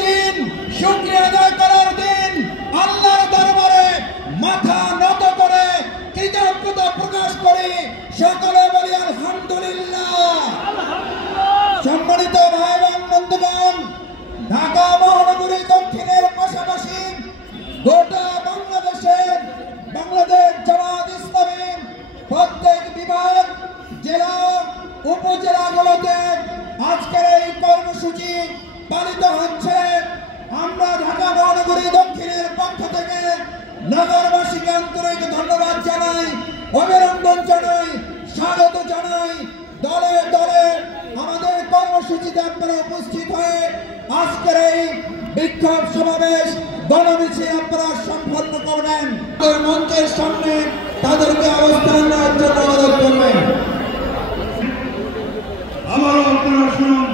দিন শুকরিয়া আদায় করার দিন, আল্লাহর দরবারে মাথা নত করে কৃতজ্ঞতা প্রকাশ করি, সকলে বলি আলহামদুলিল্লাহ। সম্মানিত ভাই এবং বন্ধুগণ, ঢাকা মহানগরী দক্ষিণের পাশাপাশি গোটা বাংলাদেশ জামাত ইসলামী প্রত্যেক বিভাগ, জেলা, উপজেলাগুলোতে আজকের এই কর্মসূচি পালিত হচ্ছে। আমরা ঢাকা মহানগরী দক্ষিণের পক্ষ থেকে নগরবাসীকে আন্তরিক ধন্যবাদ জানাই, অভিনন্দন জানাই, স্বাগত জানাই। দলে দলে আমাদের কর্মসূচিতে আপনারা উপস্থিত হয়ে আজকের এই বিক্ষোভ সমাবেশ গণমিছিল আপনারা সম্পন্ন করবেন। মঞ্চের সামনে তাদেরকে অবস্থান নেওয়ার জন্য অনুরোধ করবেন। আমারও আপনারা শুনুন।